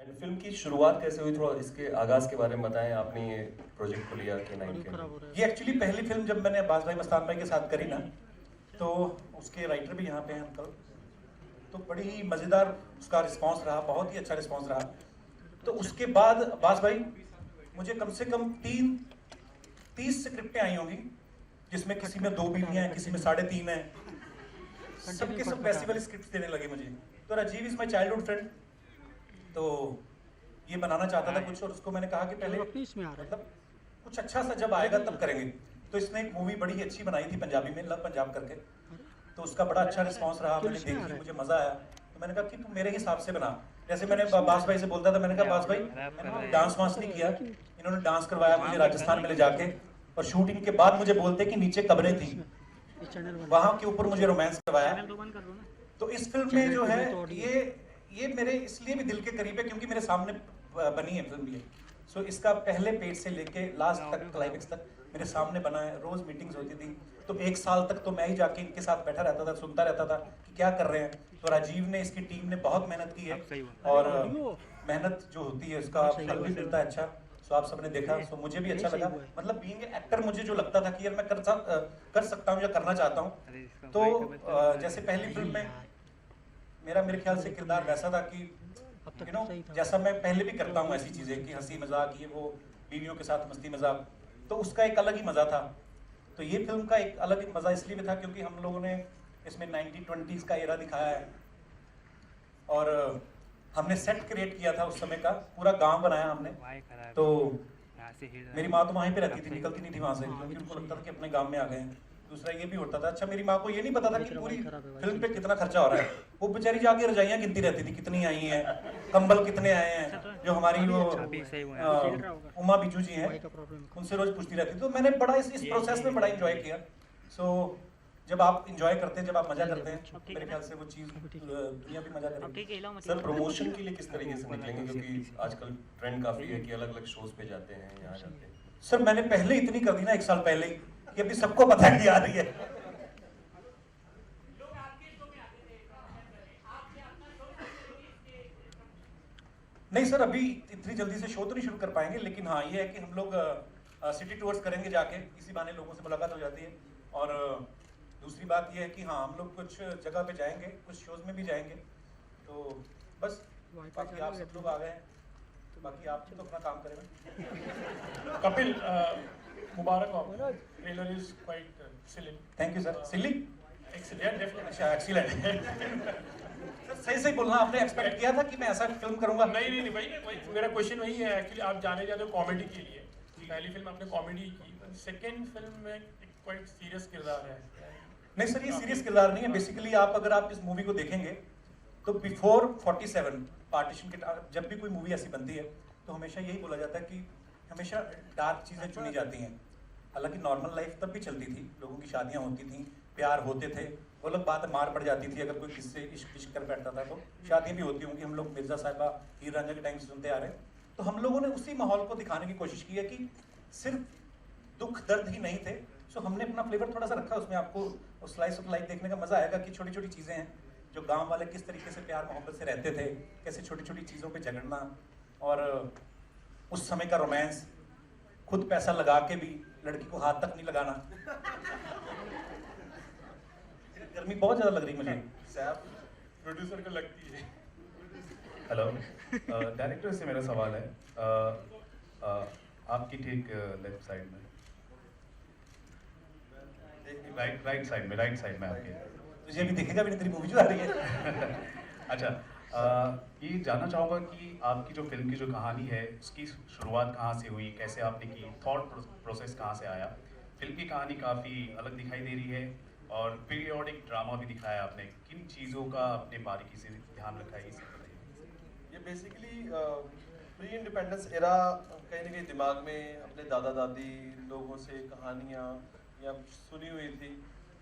And film की शुरुआत कैसे हुई, थोड़ा इसके आगाज के बारे में बताएं। आपने ये प्रोजेक्ट को लिया कि नाइन के लिए? ये एक्चुअली पहली फिल्म जब मैंने अब्बास भाई मस्तान भाई के साथ करी ना, तो उसके राइटर भी यहाँ पे हैं अंकल। तो बड़ी ही मज़ेदार उसका रिस्पांस रहा, बहुत ही अच्छा रिस्पांस रहा। तो उसके बाद अब्बास भाई, मुझे कम से कम 30 स्क्रिप्टें आई होंगी, जिसमें किसी में 2 बीवियां हैं, किसी में 3.5 हैं। सबके सब वैसी वाली स्क्रिप्ट देने लगे मुझे। तो Rajiv is my childhood friend, तो ये बनाना चाहता था कुछ, और उसको मैंने कहा कि पहले मतलब कुछ अच्छा सा जब आएगा तब करेंगे। तो इसने एक मूवी बड़ी अच्छी बनाई थी पंजाबी में, लव पंजाब करके। तो उसका बड़ा अच्छा रिस्पांस रहा, मैंने देखी, मुझे मजा आया। तो मैंने कहा कि तू मेरे हिसाब से बना। जैसे मैंने बास भाई से बोलता था, मैंने कहा बास भाई मैंने डांस वांस नहीं किया, इन्होंने डांस करवाया मुझे राजस्थान में ले जाके, और शूटिंग के बाद मुझे बोलते कि नीचे कब्रें थी, वहां के ऊपर मुझे रोमांस करवाया। तो इस फिल्म में जो है ये मेरे इसलिए भी दिल के करीब है क्योंकि मेरे सामने बनी है फिल्म ये। सो इसका पहले पेज से लेके लास्ट तक, क्लाइमेक्स तक मेरे सामने बना है। रोज मीटिंग्स होती थी, तो 1 साल तक तो मैं ही जाके इनके साथ बैठा रहता था, सुनता रहता था कि क्या कर रहे हैं। तो राजीव ने, इसकी टीम ने बहुत मेहनत की है, और मेहनत जो होती है उसका फल भी मिलता है अच्छा। सो आप सबने देखा, सो मुझे भी अच्छा लगा। मतलब बीइंग एक्टर मुझे जो लगता था कि यार मैं कर सकता हूँ या करना चाहता हूँ। तो जैसे पहली फिल्म में मेरे ख्याल से किरदार वैसा था कि जैसा मैं पहले भी करता हूँ, ऐसी चीजें कि हंसी मजाक, ये वो, बीवियों के साथ मस्ती मजाक, तो उसका एक अलग ही मजा था। तो ये फिल्म का एक अलग ही मजा इसलिए भी था क्योंकि हम लोगों ने इसमें 1920s का एरा दिखाया है, और हमने सेट क्रिएट किया था उस समय का, पूरा गांव बनाया हमने। तो मेरी माँ तो वहीं पे रहती थी, निकलती नहीं थी वहां से, क्योंकि उनको लगता था कि अपने गांव में आ गए हैं। दूसरा ये भी होता था, अच्छा मेरी माँ को ये नहीं पता था कि पूरी फिल्म पे कितना खर्चा हो रहा है। वो बेचारी जाके रजाइयाँ गिनती रहती थी, कितनी आई हैं, कंबल कितने आए हैं। जो हमारी वो उमा बिजू जी हैं, उनसे रोज पूछती रहती। तो मैंने बड़ा इस प्रोसेस में बड़ा इंजॉय किया। सो जब आप इंजॉय करते हैं, जब आप मजा करते हैं, मेरे ख्याल से वो चीज दुनिया भी मजा करेगी। सर प्रमोशन के लिए किस तरीके से निकलेंगे, क्योंकि आजकल ट्रेंड काफी है कि अलग अलग शोज पे जाते हैं, यहाँ जाते हैं। सर मैंने पहले इतनी कर दी ना 1 साल पहले ही, कि अभी सबको पता है कि आ रही है। नहीं सर, अभी इतनी जल्दी से शो तो नहीं शुरू कर पाएंगे, लेकिन हाँ ये है कि हम लोग सिटी टूर्स करेंगे जाके, इसी बहाने लोगों से मुलाकात हो जाती है। और दूसरी बात ये है कि हाँ हम लोग कुछ जगह पे जाएंगे, कुछ शोज में भी जाएंगे। तो बस बाकी आप सब लोग आ गए हैं, तो बाकी आप तो अपना काम करेंगे। Kapil, Mubarak of trailer is quite silly. Thank you sir. Silly, Excellent, yeah, definitely. अच्छा एक्सीलेंट। सर सही सही बोलना, आपने एक्सपेक्ट किया था कि मैं ऐसा फिल्म करूंगा? नहीं भाई, मेरा क्वेश्चन वही है एक्चुअली। आप जाने जाते हो कॉमेडी के लिए, पहली फिल्म आपने कॉमेडी की, सेकंड फिल्म में एक क्वाइट सीरियस किरदार है। नहीं सर, ये सीरियस किरदार नहीं है। बेसिकली अगर आप इस मूवी को देखेंगे तो बिफोर 47 पार्टीशन के, जब भी कोई मूवी ऐसी बनती है तो हमेशा यही बोला जाता है कि हमेशा डार्क चीज़ें चुनी जाती हैं। हालांकि नॉर्मल लाइफ तब भी चलती थी, लोगों की शादियां होती थी, प्यार होते थे, वो लोग बात मार पड़ जाती थी अगर कोई किससे इश्क इश्क कर बैठता था। तो शादियां भी होती होंगी, हम लोग मिर्जा साहिबा, हीर रांझा के टाइम से सुनते आ रहे हैं। तो हम लोगों ने उसी माहौल को दिखाने की कोशिश की है कि सिर्फ दुख दर्द ही नहीं थे। सो हमने अपना फ्लेवर थोड़ा सा रखा उसमें। आपको स्लाइस ऑफ लाइफ देखने का मजा आएगा कि छोटी छोटी चीज़ें हैं, जो गांव वाले किस तरीके से प्यार मोहब्बत से रहते थे, कैसे छोटी छोटी चीज़ों पे झगड़ना, और उस समय का रोमांस, खुद पैसा लगा के भी लड़की को हाथ तक नहीं लगाना। गर्मी बहुत ज़्यादा लग रही मुझे। सैफ, प्रोड्यूसर को लगती है। हेलो, डायरेक्टर से मेरा सवाल है। आपकी ठीक लेफ्ट साइड में, राइट साइड में आपके। तुझे अभी दिखेगा भी नहीं, तेरी मूवी जो आ रही है। अच्छा, ये जानना चाहूँगा कि आपकी जो फिल्म की जो कहानी है उसकी शुरुआत कहाँ से हुई, कैसे आपने की, थॉट प्रोसेस कहाँ से आया? फिल्म की कहानी काफ़ी अलग दिखाई दे रही है, और पीरियोडिक ड्रामा भी दिखाया आपने। किन चीज़ों का आपने बारीकी से ध्यान रखा है, इसे बताइए। ये बेसिकली प्री इंडिपेंडेंस एरा कहीं ना कहीं दिमाग में अपने दादा दादी लोगों से कहानियाँ या सुनी हुई थी।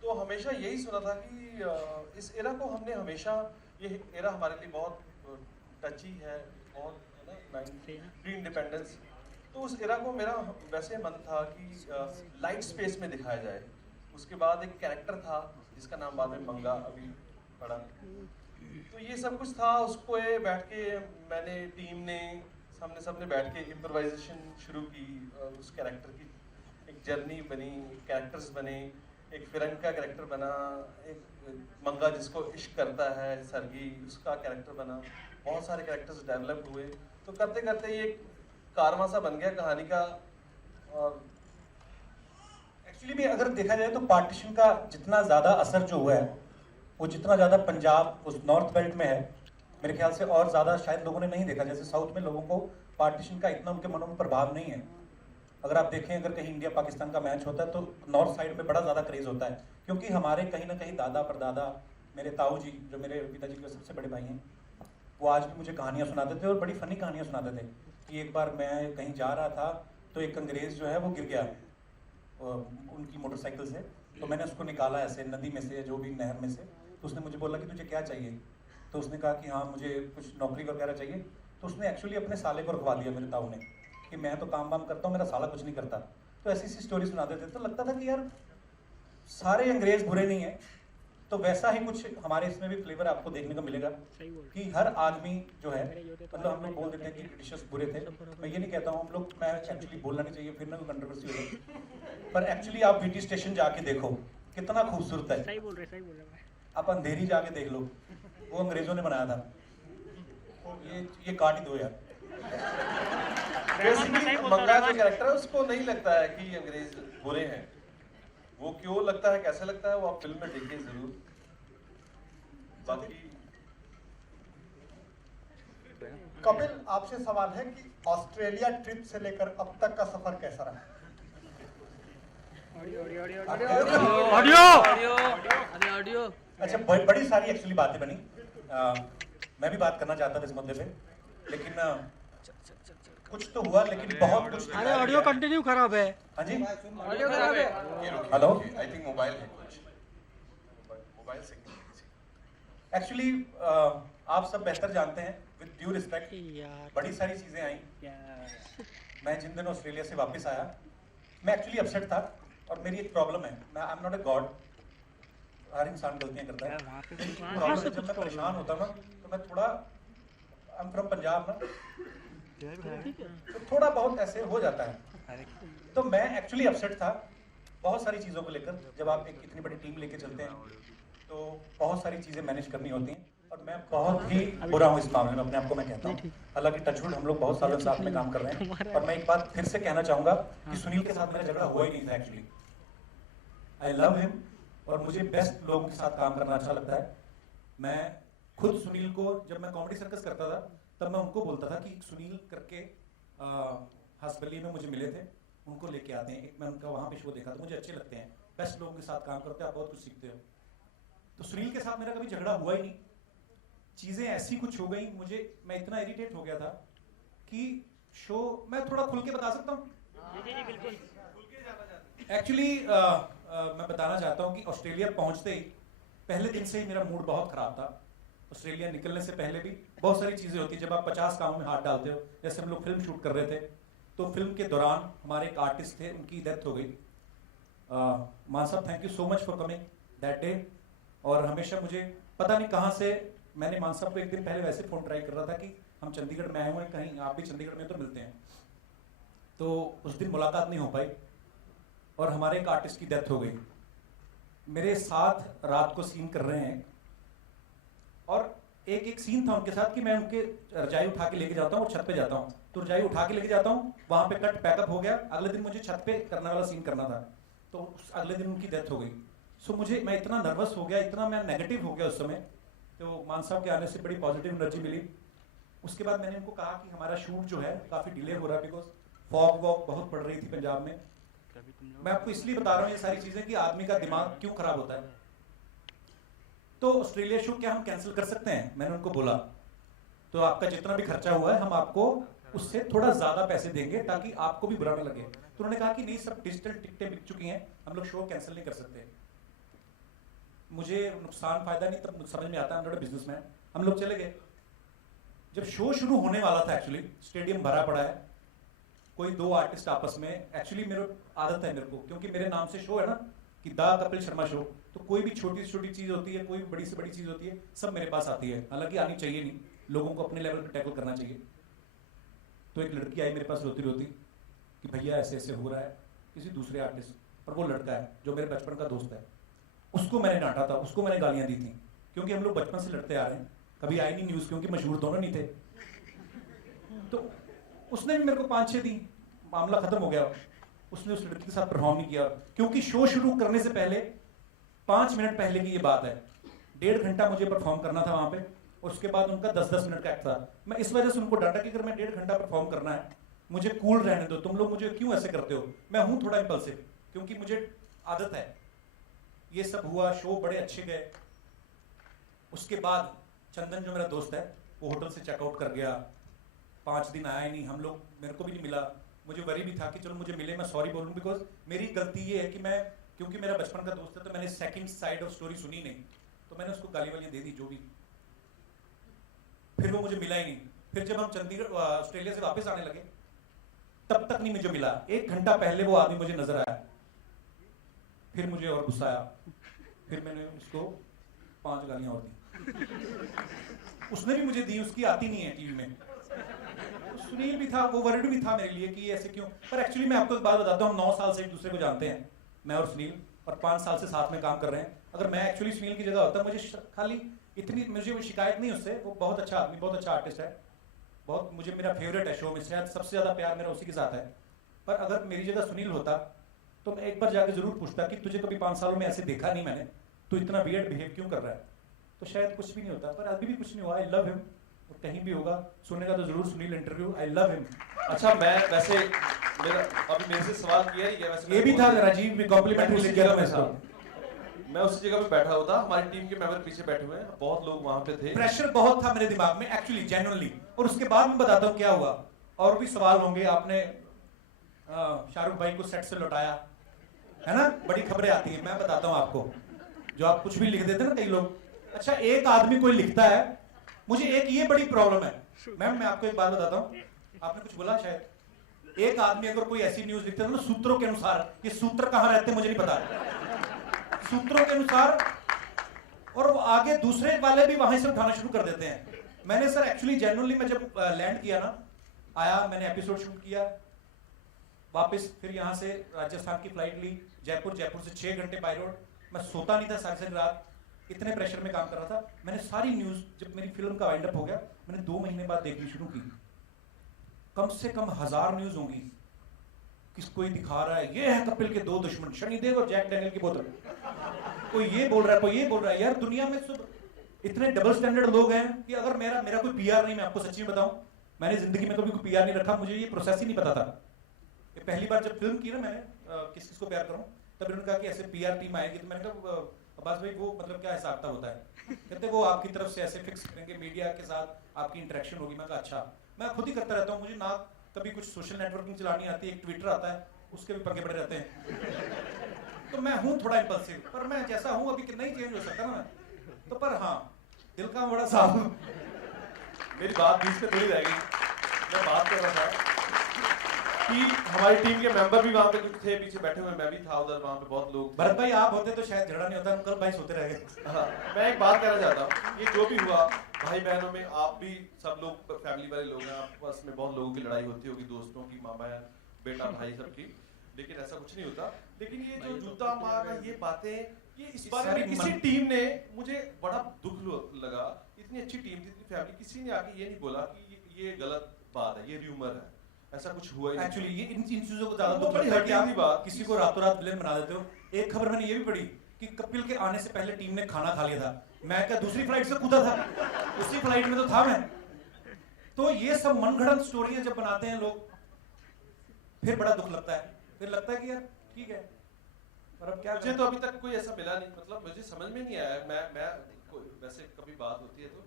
तो हमेशा यही सुना था कि इस एरा को हमने हमेशा, ये एरा हमारे लिए बहुत टची है, बहुत है ना, प्री इंडिपेंडेंस। तो उस एरा को मेरा वैसे मन था कि लाइट स्पेस में दिखाया जाए। उसके बाद एक कैरेक्टर था जिसका नाम बाद में मंगा अभी पड़ा, तो ये सब कुछ था। उसको ये बैठ के मैंने टीम ने सामने सबने बैठ के इम्प्रोवाइजेशन शुरू की। उस कैरेक्टर की एक जर्नी बनी, कैरेक्टर्स बने। एक फिरंग का कैरेक्टर बना, एक मंगा जिसको इश्क करता है सरगी, उसका कैरेक्टर बना। बहुत सारे कैरेक्टर्स डेवलप हुए। तो करते करते ये कारवां सा बन गया कहानी का। और एक्चुअली भी अगर देखा जाए तो पार्टीशन का जितना ज़्यादा असर जो हुआ है वो जितना ज़्यादा पंजाब उस नॉर्थ बेल्ट में है, मेरे ख्याल से और ज़्यादा शायद लोगों ने नहीं देखा। जैसे साउथ में लोगों को पार्टीशन का इतना उनके मनों में प्रभाव नहीं है। अगर आप देखें, अगर कहीं इंडिया पाकिस्तान का मैच होता है तो नॉर्थ साइड में बड़ा ज़्यादा क्रेज़ होता है, क्योंकि हमारे कहीं ना कहीं दादा परदादा, मेरे ताऊ जी जो मेरे पिताजी के सबसे बड़े भाई हैं, वो आज भी मुझे कहानियाँ सुनाते थे और बड़ी फ़नी कहानियाँ सुनाते थे कि एक बार मैं कहीं जा रहा था तो एक अंग्रेज़ जो है वो गिर गया उनकी मोटरसाइकिल से। तो मैंने उसको निकाला ऐसे नदी में से, जो भी नहर में से। तो उसने मुझे बोला कि तुझे क्या चाहिए? तो उसने कहा कि हाँ मुझे कुछ नौकरी वगैरह चाहिए। तो उसने एक्चुअली अपने साले को रखवा दिया मेरे ताऊ ने कि मैं तो काम वाम करता हूँ, मेरा साला कुछ नहीं करता। तो ऐसी सी स्टोरी सुनाते थे। तो लगता था कि यार सारे अंग्रेज बुरे नहीं है। तो वैसा ही कुछ हमारे इसमें भी फ्लेवर आपको देखने को मिलेगा कि हर आदमी जो है, मतलब हम लोग बोल देते हैं कि ब्रिटिशर्स बुरे थे। मैं ये नहीं कहता हूँ हम लोग, मैं एक्चुअली बोलना नहीं चाहिए, फिर ना कोई कंट्रोवर्सी हो जाए। पर एक्चुअली आप वीटी स्टेशन जाके देखो कितना खूबसूरत है। सही बोल रहे आप अंधेरी जाके देख लो, वो अंग्रेजों ने बनाया था। ये काट ही दो यार। बेसिकली मंगा जो कैरेक्टर है उसको नहीं लगता है कि अंग्रेज बुरे हैं। वो क्यों लगता है, कैसे लगता है, वो आप फिल्म में देखिए जरूर। बाकी कपिल, आपसे सवाल है कि ऑस्ट्रेलिया ट्रिप से लेकर अब तक का सफर कैसा रहा? ऑडियो अच्छा, बड़ी सारी एक्चुअली बातें बनी। मैं भी बात करना चाहता था इस मुद्दे पे, लेकिन कुछ तो हुआ, लेकिन बहुत कुछ। अरे ऑडियो कंटिन्यू खराब है। हाँ जी, ऑडियो खराब है। हेलो। आई थिंक मोबाइल है कुछ, मोबाइल से एक्चुअली आप सब बेहतर जानते हैं, विद ड्यू रिस्पेक्ट, यार बड़ी सारी चीजें आई। मैं जिन दिनों ऑस्ट्रेलिया से वापस आया, मैं एक्चुअली अपसेट था। और मेरी एक प्रॉब्लम है, मैं I am not a god, हर इंसान गलतियां करता है। प्रॉब्लम है, जब मैं परेशान होता हूं ना तो मैं थोड़ा, आई एम फ्रॉम पंजाब ना, तो थोड़ा बहुत ऐसे हो जाता है। तो मैं एक्चुअली अपसेट था बहुत सारी चीज़ों को लेकर। जब आप एक इतनी बड़ी टीम लेके चलते हैं तो बहुत सारी चीज़ें मैनेज करनी होती हैं, और मैं बहुत ही बुरा हूँ इस मामले में, अपने आप को मैं कहता हूँ। हालांकि टचवुड हम लोग बहुत सालों साथ में काम कर रहे हैं। और मैं एक बात फिर से कहना चाहूँगा कि सुनील के साथ मेरा झगड़ा हुआ ही नहीं था। एक्चुअली आई लव हिम, और मुझे बेस्ट लोगों के साथ काम करना अच्छा लगता है। मैं खुद सुनील को, जब मैं कॉमेडी सर्कस करता था तब मैं उनको बोलता था कि सुनील करके हसबली में मुझे मिले थे, उनको लेके आते हैं। एक मैं उनका वहाँ पे शो देखा था, मुझे अच्छे लगते हैं, बेस्ट लोगों के साथ काम करते हैं, आप बहुत कुछ सीखते हो। तो सुनील के साथ मेरा कभी झगड़ा हुआ ही नहीं। चीज़ें ऐसी कुछ हो गई, मैं इतना इरिटेट हो गया था कि शो, मैं थोड़ा खुल के बता सकता हूँ एक्चुअली। मैं बताना चाहता हूँ कि ऑस्ट्रेलिया पहुँचते ही पहले दिन से ही मेरा मूड बहुत ख़राब था। ऑस्ट्रेलिया निकलने से पहले भी बहुत सारी चीज़ें होती हैं जब आप 50 कामों में हाथ डालते हो। जैसे हम लोग फिल्म शूट कर रहे थे, तो फिल्म के दौरान हमारे एक आर्टिस्ट थे, उनकी डेथ हो गई। मान साहब, thank you so much for coming that day. और हमेशा मुझे पता नहीं कहाँ से, मैंने मान साहब को एक दिन पहले वैसे फ़ोन ट्राई कर रहा था कि हम चंडीगढ़ में आए हुए हैं, कहीं आप भी चंडीगढ़ में तो मिलते हैं। तो उस दिन मुलाकात नहीं हो पाई और हमारे एक आर्टिस्ट की डेथ हो गई। मेरे साथ रात को सीन कर रहे हैं, और एक सीन था उनके साथ कि मैं उनके रजाई उठा के लेके जाता हूँ, छत पे जाता हूँ, तो रजाई उठा के लेके जाता हूँ, वहाँ पे कट पैकअप हो गया। अगले दिन मुझे छत पे करने वाला सीन करना था, तो अगले दिन उनकी डेथ हो गई। सो मैं इतना नर्वस हो गया, इतना मैं नेगेटिव हो गया उस समय। तो मान साहब के आने से बड़ी पॉजिटिव एनर्जी मिली। उसके बाद मैंने उनको कहा कि हमारा शूट जो है काफ़ी डिले हो रहा है, बिकॉज फॉग वॉग बहुत पड़ रही थी पंजाब में। मैं आपको इसलिए बता रहा हूँ ये सारी चीज़ें कि आदमी का दिमाग क्यों खराब होता है। तो ऑस्ट्रेलिया शो क्या हम कैंसिल कर सकते हैं? मैंने उनको बोला, तो आपका जितना भी खर्चा हुआ है हम आपको उससे थोड़ा ज्यादा पैसे देंगे ताकि आपको भी बुरा ना लगे। तो उन्होंने कहा कि नहीं, सब डिजिटल टिकटें बिक चुकी हैं, हम लोग शो कैंसिल नहीं कर सकते। मुझे नुकसान फायदा नहीं तब समझ में आता, आई एम नॉट अ बिजनेसमैन। हम लोग चले गए। जब शो शुरू होने वाला था, एक्चुअली स्टेडियम भरा पड़ा है, कोई दो आर्टिस्ट आपस में, एक्चुअली मेरे आदत है मेरे को, क्योंकि मेरे नाम से शो है ना, कि द कपिल शर्मा शो, तो कोई भी छोटी से छोटी चीज होती है, कोई भी बड़ी से बड़ी चीज होती है, सब मेरे पास आती है। हालांकि आनी चाहिए नहीं, लोगों को अपने लेवल पे टैकल करना चाहिए। तो एक लड़की आई मेरे पास रोती रोती कि भैया ऐसे ऐसे हो रहा है किसी दूसरे आर्टिस्ट, पर वो लड़का है जो मेरे बचपन का दोस्त है, उसको मैंने डांटा था, उसको मैंने गालियां दी थी, क्योंकि हम लोग बचपन से लड़ते आ रहे हैं, कभी आई नहीं न्यूज, क्योंकि मशहूर दोनों नहीं थे। तो उसने भी मेरे को 5-6 दी, मामला खत्म हो गया। उसने उस लड़की के साथ परफॉर्म नहीं किया, क्योंकि शो शुरू करने से पहले 5 मिनट पहले की ये बात है, 1.5 घंटा मुझे परफॉर्म करना था वहां पे, और उसके बाद उनका 10-10 मिनट का एक्ट था। मैं इस वजह से उनको डांटा कि अगर मैं 1.5 घंटा परफॉर्म करना है, मुझे कूल रहने दो, तुम लोग मुझे क्यों ऐसे करते हो। मैं हूं थोड़ा इंपल्सिव, क्योंकि मुझे आदत है। ये सब हुआ, शो बड़े अच्छे गए। उसके बाद चंदन जो मेरा दोस्त है, वो होटल से चेकआउट कर गया, 5 दिन आया ही नहीं, हम लोग, मेरे को भी नहीं मिला। मुझे वरी भी था कि चलो मुझे मिले, मैं सॉरी बोलूं, बिकॉज मेरी गलती ये है कि मैं, क्योंकि मेरा बचपन का दोस्त है, तो मैंने सेकंड साइड ऑफ स्टोरी सुनी नहीं, तो मैंने उसको गाली वाली दे दी जो भी। फिर वो मुझे मिला ही नहीं। फिर जब हम चंडीगढ़ ऑस्ट्रेलिया से वापस आने लगे, तब तक नहीं मुझे मिला। 1 घंटा पहले वो आदमी मुझे नजर आया, फिर मुझे और गुस्सा आया, फिर मैंने उसको 5 गालियां और दी। उसने भी मुझे दी, उसकी आती नहीं है टीवी में। सुनील भी था, वो वर्ड भी था मेरे लिए कि ऐसे क्यों। पर एक्चुअली मैं आपको एक बात बताता हूँ, हम 9 साल से एक दूसरे को जानते हैं, मैं और सुनील, और 5 साल से साथ में काम कर रहे हैं। अगर मैं एक्चुअली सुनील की जगह होता, मुझे खाली इतनी, मुझे शिकायत नहीं उससे, वो बहुत अच्छा आदमी, बहुत अच्छा आर्टिस्ट है, बहुत, मुझे, मेरा फेवरेट है शो में, शायद सबसे ज्यादा प्यार मेरा उसी के साथ है। पर अगर मेरी जगह सुनील होता, तो मैं एक बार जाके जरूर पूछता कि तुझे कभी 5 सालों में ऐसे देखा नहीं मैंने, तू इतना वियर्ड बिहेव क्यों कर रहा है। तो शायद कुछ भी नहीं होता, पर अभी भी कुछ नहीं हुआ। आई लव हिम, और कहीं भी होगा सुनेगा तो जरूर Sunil interview, I love him. अच्छा, मैं वैसे मेरा अभी मेरे से सवाल किया ही गया, वैसे ये भी था, राजीव भी कॉम्प्लीमेंट्री लिख गया था मैं इसको। मैं उसी जगह पे बैठा हुआ था, हमारी टीम के मेंबर पीछे बैठे हुए हैं, बहुत लोग वहां पे थे। प्रेशर बहुत था मेरे दिमाग में एक्चुअली, जेन्युइनली। और उसके बाद मैं बताता हूँ क्या हुआ। और भी सवाल होंगे, आपने शाहरुख भाई को सेट से लौटाया है ना, बड़ी खबरें आती हैं, मैं बताता हूँ आपको, जो आप कुछ भी लिख देते ना कई लोग। अच्छा, एक आदमी कोई लिखता है, मुझे एक ये बड़ी प्रॉब्लम है मैम, मैं आपको एक बात बताता हूँ, आपने कुछ बोला शायद। एक आदमी अगर कोई ऐसी न्यूज लिखता है ना सूत्रों के अनुसार, ये सूत्र कहाँ रहते हैं मुझे नहीं पता, सूत्रों के अनुसार, और वो आगे दूसरे वाले भी वहां से उठाना शुरू कर देते हैं। मैंने सर एक्चुअली जेन्युइनली, मैं जब लैंड किया ना, आया, मैंने एपिसोड शूट किया, वापस फिर यहाँ से राजस्थान की फ्लाइट ली, जयपुर से 6 घंटे बाय रोड। मैं सोता नहीं था सारी रात, इतने प्रेशर में काम कर रहा था। मैंने सारी न्यूज, जब मेरी फिल्म का वाइंड अप हो गया, मैंने 2 महीने बाद देखनी शुरू की। कम से कम 1000 न्यूज होंगी, किस कोई दिखा रहा है ये है कपिल के 2 दुश्मन, शनिदेव और जैक डैनियल की बोतल, कोई ये बोल रहा है, कोई ये बोल रहा है। यार दुनिया में सब इतने डबल स्टैंडर्ड लोग हैं कि अगर मेरा कोई पीआर नहीं, मैं आपको सच्ची बताऊं, मैंने जिंदगी में कभी कोई पीआर नहीं रखा, मुझे ये प्रोसेस ही नहीं पता था। ये पहली बार जब फिल्म की ना मैंने, किस को प्यार करूं, तब उन्होंने कहा कि ऐसे पीआर टीम आएगी, तो मैंने कहा अब्बास भाई वो मतलब क्या हिसाब किताब होता है। कहते वो आपकी तरफ से ऐसे फिक्स करेंगे, मीडिया के साथ आपकी इंटरेक्शन होगी। मैं कहा अच्छा, मैं खुद ही करता रहता हूँ, मुझे ना कभी कुछ सोशल नेटवर्किंग चलानी आती है, एक ट्विटर आता है, उसके भी पंगे पड़े रहते हैं। तो मैं हूँ थोड़ा इंपल्सिव, पर मैं जैसा हूँ अभी कितना ही चेंज हो सकता है ना, तो पर हाँ दिल का बड़ा साफ। मेरी बात बीच में थोड़ी रह गई, मैं बात कर रहा था कि हमारी टीम के मेंबर भी वहां पे कुछ थे पीछे बैठे हुए, मैं भी था उधर, वहां पे बहुत लोग। भरत भाई आप होते तो शायद झगड़ा नहीं होता, अंकल भाई सोते रह गए। हाँ, मैं एक बात कहना चाहता हूँ, ये जो भी हुआ भाई बहनों में, आप भी सब लोग फैमिली वाले लोग हैं, आपस में बहुत लोगों की लड़ाई होती होगी, दोस्तों की, माँ बहन, बेटा भाई सबकी, लेकिन ऐसा कुछ नहीं होता। लेकिन ये जो जूता मारना, ये बातें, ये इस बारे में किसी टीम ने, मुझे बड़ा दुख लगा, इतनी अच्छी टीम थी, इतनी फैमिली, किसी ने आके ये नहीं बोला कि ये गलत बात है, ये र्यूमर है, ऐसा कुछ हुआ ही एक्चुअली ये इन चीजों को ज्यादा वो दुख बड़ी लगता है कि आप हकीकी बात, किसी को रातों रात विलेन बना देते हो। एक खबर मैंने ये भी पढ़ी कि कपिल के आने से पहले टीम ने खाना खा लिया था, मैं क्या दूसरी फ्लाइट से कूदा था, उसी फ्लाइट में तो था मैं। तो ये सब मनगढ़ंत स्टोरियां जब बनाते हैं लोग, फिर बड़ा दुख लगता है, फिर लगता है कि यार ठीक है, पर अब क्या। मुझे तो अभी तक कोई ऐसा मिला नहीं, मतलब मुझे समझ में नहीं आया। मैं वैसे कभी बात होती है तो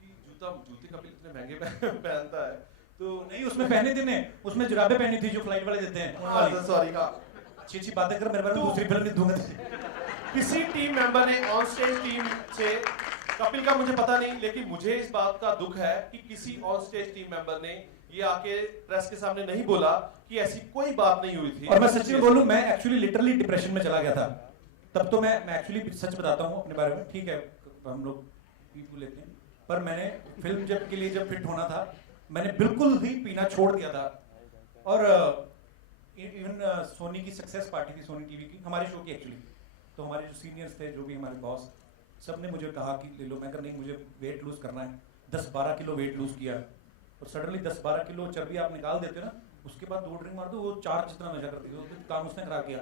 कि जूते कपिल इतने महंगे पहनता है, तो नहीं उसमें पहने थे ने, उसमें जुराबे पहनी थी जो फ्लाइट वाले देते हैं। सॉरी, हाँ, अच्छी बातें कर, मेरे बारे में दूसरी फिल्म नहीं दूंगा। किसी टीम मेंबर ने ऑन स्टेज टीम से, कपिल का मुझे पता नहीं, लेकिन मुझे इस बात का दुख है कि किसी ऑन स्टेज टीम मेंबर ने ये आके प्रेस के सामने नहीं बोला कि ऐसी कोई बात नहीं हुई थी। और मैं सच्ची में बोलूं, मैं एक्चुअली लिटरली डिप्रेशन में चला गया था, तब तो मैं एक्चुअली सच बताता हूँ अपने बारे में, ठीक है हम लोग पीपू लेते हैं, पर मैंने फिल्म जब के लिए जब फिट होना था मैंने बिल्कुल ही पीना छोड़ दिया था। और इवन सोनी की सक्सेस पार्टी थी, सोनी टीवी की, हमारे शो की एक्चुअली, तो हमारे जो सीनियर्स थे, जो भी हमारे बॉस, सब ने मुझे कहा कि ले लो। मैं कहा नहीं, मुझे वेट लूज करना है। 10-12 किलो वेट लूज किया, और सडनली 10-12 किलो चर्बी आप निकाल देते ना, उसके बाद 2 ड्रिंक मार दो, वो 4 जितना नशा करती थी, तो काम उसने खराब किया।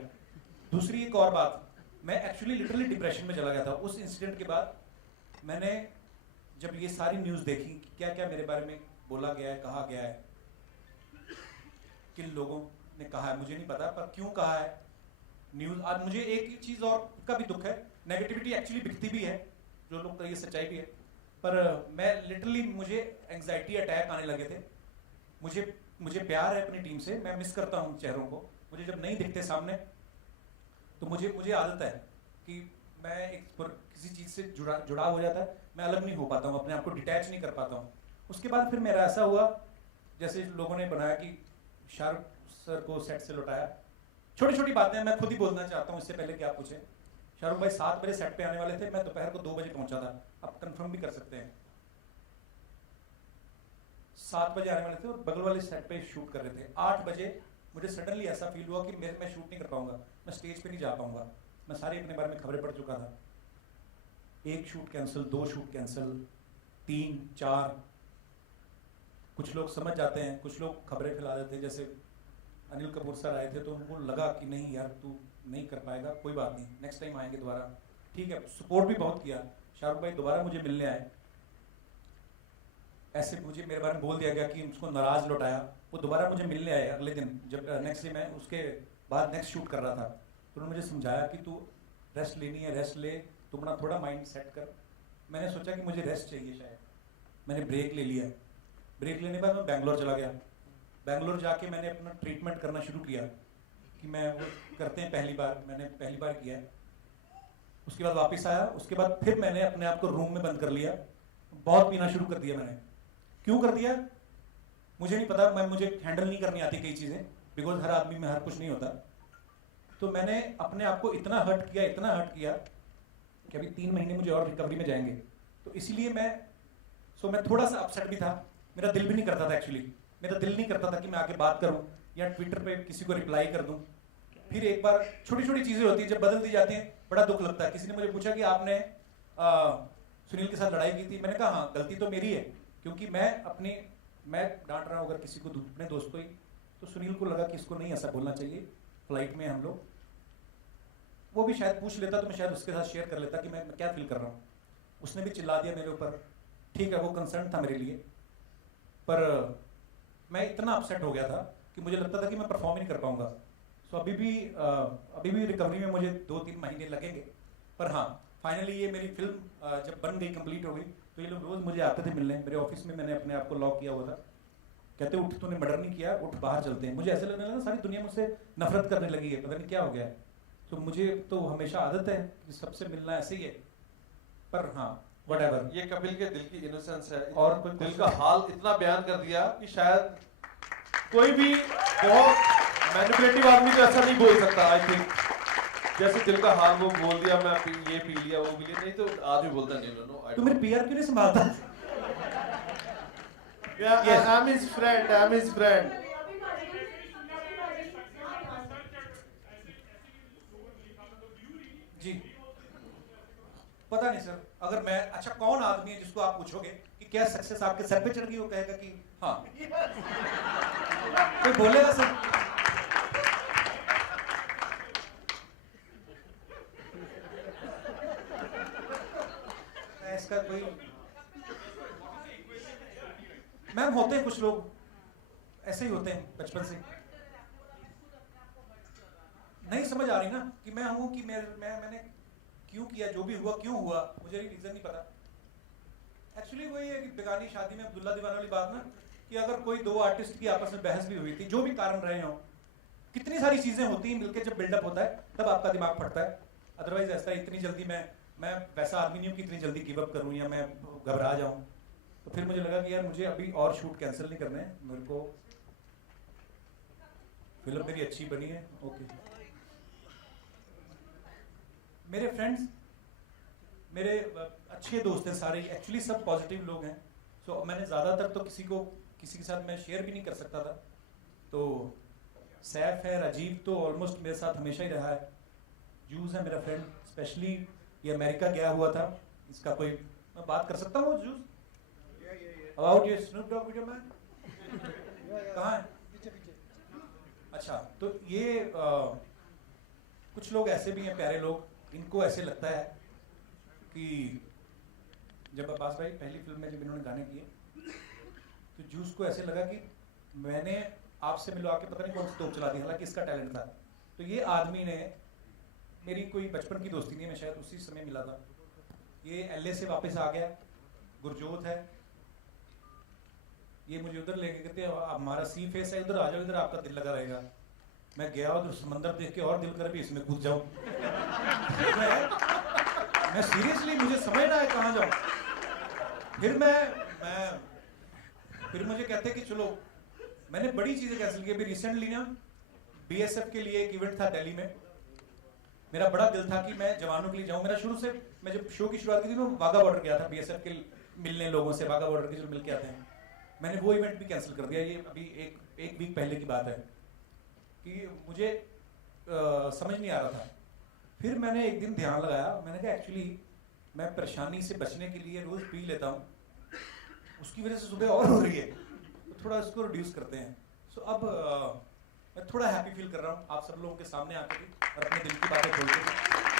दूसरी एक और बात, मैं एक्चुअली लिटरली डिप्रेशन में चला गया था उस इंसिडेंट के बाद। मैंने जब ये सारी न्यूज़ देखी कि क्या क्या मेरे बारे में बोला गया है, कहा गया है, किन लोगों ने कहा है मुझे नहीं पता, पर क्यों कहा है न्यूज़। आज मुझे एक चीज़ और का भी दुख है, नेगेटिविटी एक्चुअली बिकती भी है, जो लोग का ये सच्चाई भी है, पर मैं लिटरली, मुझे एंग्जाइटी अटैक आने लगे थे। मुझे प्यार है अपनी टीम से, मैं मिस करता हूँ चेहरों को, मुझे जब नहीं दिखते सामने तो मुझे आदत है कि मैं एक पर किसी चीज़ से जुड़ाव हो जाता है, मैं अलग नहीं हो पाता हूँ, अपने आप को डिटैच नहीं कर पाता हूँ। उसके बाद फिर मेरा ऐसा हुआ, जैसे लोगों ने बनाया कि शाहरुख सर को सेट से लौटाया। छोटी छोटी बातें मैं खुद ही बोलना चाहता हूँ इससे पहले कि आप पूछें। शाहरुख भाई 7 बजे सेट पे आने वाले थे, मैं दोपहर को 2 बजे पहुंचा था, आप कंफर्म भी कर सकते हैं। 7 बजे आने वाले थे और बगल वाले सेट पे शूट कर रहे थे। 8 बजे मुझे सडनली ऐसा फील हुआ कि मैं शूट नहीं कर पाऊंगा, मैं स्टेज पे नहीं जा पाऊंगा। मैं सारी अपने बारे में खबरें पढ़ चुका था, 1 शूट कैंसिल, 2 शूट कैंसिल, 3, 4। कुछ लोग समझ जाते हैं, कुछ लोग खबरें फैला देते हैं। जैसे अनिल कपूर सर आए थे तो उनको लगा कि नहीं यार तू नहीं कर पाएगा, कोई बात नहीं, नेक्स्ट टाइम आएंगे दोबारा, ठीक है। सपोर्ट भी बहुत किया। शाहरुख भाई दोबारा मुझे मिलने आए, ऐसे मुझे मेरे बारे में बोल दिया गया कि उसको नाराज लौटाया। वो दोबारा मुझे मिलने आए अगले दिन, जब नेक्स्ट डे मैं उसके बाद नेक्स्ट शूट कर रहा था, तो उन्होंने मुझे समझाया कि तू रेस्ट लेनी है, रेस्ट ले, तू अपना थोड़ा माइंड सेट कर। मैंने सोचा कि मुझे रेस्ट चाहिए शायद, मैंने ब्रेक ले लिया। ब्रेक लेने के बाद मैं बैंगलोर चला गया। बैंगलोर जाके मैंने अपना ट्रीटमेंट करना शुरू किया कि मैं वो करते हैं मैंने पहली बार किया है। उसके बाद वापस आया, उसके बाद फिर मैंने अपने आप को रूम में बंद कर लिया, बहुत पीना शुरू कर दिया। मैंने क्यों कर दिया मुझे नहीं पता, मुझे हैंडल नहीं करनी आती कई चीज़ें, बिकॉज हर आदमी में हर कुछ नहीं होता। तो मैंने अपने आप को इतना हर्ट किया कि अभी 3 महीने मुझे और रिकवरी में जाएंगे। तो इसलिए मैं थोड़ा सा अपसेट भी था, मेरा दिल भी नहीं करता था एक्चुअली, मेरा दिल नहीं करता था कि मैं आगे बात करूं या ट्विटर पे किसी को रिप्लाई कर दूं। फिर एक बार छोटी छोटी चीज़ें होती हैं, जब बदल दी जाती हैं बड़ा दुख लगता है। किसी ने मुझे पूछा कि आपने सुनील के साथ लड़ाई की थी, मैंने कहा हाँ, गलती तो मेरी है, क्योंकि मैं डांट रहा हूँ अगर किसी को, अपने दोस्त को ही, तो सुनील को लगा कि इसको नहीं ऐसा बोलना चाहिए। फ्लाइट में हम लोग, वो भी शायद पूछ लेता तो मैं शायद उसके साथ शेयर कर लेता कि मैं क्या फील कर रहा हूँ। उसने भी चिल्ला दिया मेरे ऊपर, ठीक है वो कंसर्न था मेरे लिए, पर मैं इतना अपसेट हो गया था कि मुझे लगता था कि मैं परफॉर्म ही नहीं कर पाऊंगा। सो अभी भी रिकवरी में मुझे 2-3 महीने लगेंगे, पर हाँ फाइनली ये मेरी फिल्म जब बन गई, कंप्लीट हो गई, तो ये लोग रोज मुझे आते थे मिलने। मेरे ऑफिस में मैंने अपने आप को लॉक किया हुआ था, कहते उठ, तूने मर्डर नहीं किया, उठ बाहर चलते हैं। मुझे ऐसे लगने लगा सारी दुनिया मुझसे नफरत करने लगी है, पता नहीं क्या हो गया है। तो मुझे तो हमेशा आदत है कि सबसे मिलना ऐसे ही है, पर हाँ व्हाटएवर। ये कपिल के दिल की इनोसेंस है, और और दिल का हाल इतना बयान कर दिया कि शायद कोई भी बहुत मैनिपुलेटिव आदमी तो ऐसा नहीं बोल सकता। आई थिंक जैसे दिल का हाल वो बोल दिया, मैं ये पी लिया, वो पी लिया, नहीं तो आदमी बोलता नहीं, नो तू मेरे पीआर क्यों नहीं संभालता? I'm his friend. जी पता नहीं सर, अगर मैं, अच्छा कौन आदमी है जिसको आप पूछोगे कि क्या सक्सेस आपके सर पे चढ़ गई, वो कहेगा कि हाँ। कोई बोलेगा सर? इसका कोई, मैम होते हैं कुछ लोग ऐसे ही होते हैं बचपन से। नहीं समझ आ रही ना कि मैं हूं कि मैंने क्यों किया, जो भी हुआ क्यों हुआ, मुझे रीजन नहीं पता। एक्चुअली वही है कि बेगानी शादी में अब्दुल्ला दीवाना वाली बात ना, कि अगर कोई 2 आर्टिस्ट की आपस में बहस भी हुई थी, जो भी कारण रहे हो, कितनी सारी चीजें होती हैं मिलकर, जब बिल्डअप होता है तब आपका दिमाग फटता है। अदरवाइज ऐसा इतनी जल्दी मैं वैसा आदमी नहीं हूँ कि इतनी जल्दी गिव अप करूँ या मैं घबरा जाऊँ। तो फिर मुझे लगा कि यार मुझे अभी और शूट कैंसिल नहीं करने हैं, मेरे को फिल्म मेरी अच्छी बनी है, ओके। मेरे फ्रेंड्स मेरे अच्छे दोस्त हैं सारे, एक्चुअली सब पॉजिटिव लोग हैं। सो मैंने ज़्यादातर तो किसी के साथ मैं शेयर भी नहीं कर सकता था। तो सैफ है, राजीव तो ऑलमोस्ट मेरे साथ हमेशा ही रहा है। जूस है मेरा फ्रेंड, स्पेशली ये अमेरिका गया हुआ था, इसका कोई मैं बात कर सकता हूँ जूस अबाउट ये स्नूप डॉग वीडियो मैन कहाँ है? अच्छा, तो ये कुछ लोग ऐसे भी हैं प्यारे लोग, इनको ऐसे लगता है कि जब अब्बास भाई पहली फिल्म में जब इन्होंने गाने किए तो जूस को ऐसे लगा कि मैंने आपसे मिलवा के पता नहीं कौन सी तोप चला दी, हालांकि इसका टैलेंट था। तो ये आदमी ने, मेरी कोई बचपन की दोस्ती नहीं है, मैं शायद उसी समय मिला था, ये एलए से वापस आ गया, गुरजोत है, ये मुझे उधर लेके कहते हैं हमारा सी फेस है, उधर आ जाओ, इधर आपका दिल लगा रहेगा। मैं गया उधर समंदर देख के और दिल कर भी इसमें कूद जाऊं। मैं सीरियसली, मुझे समझ ना आए कहाँ जाऊं। फिर मुझे कहते कि चलो, मैंने बड़ी चीजें कैंसिल की। अभी रिसेंटली ना बीएसएफ के लिए एक इवेंट था दिल्ली में, मेरा बड़ा दिल था कि मैं जवानों के लिए जाऊं। मेरा शुरू से, मैं जब शो की शुरुआत की थी मैं वाघा बॉर्डर गया था बीएसएफ के मिलने लोगों से, वाघा बॉर्डर के जो मिल के आते हैं। मैंने वो इवेंट भी कैंसिल कर दिया। ये अभी एक वीक पहले की बात है कि मुझे समझ नहीं आ रहा था। फिर मैंने एक दिन ध्यान लगाया, मैंने कहा एक्चुअली मैं परेशानी से बचने के लिए रोज पी लेता हूँ, उसकी वजह से सुबह और हो रही है, तो थोड़ा इसको रिड्यूस करते हैं। सो अब मैं थोड़ा हैप्पी फील कर रहा हूँ आप सब लोगों के सामने आकर और अपने दिल की बातें खोल के।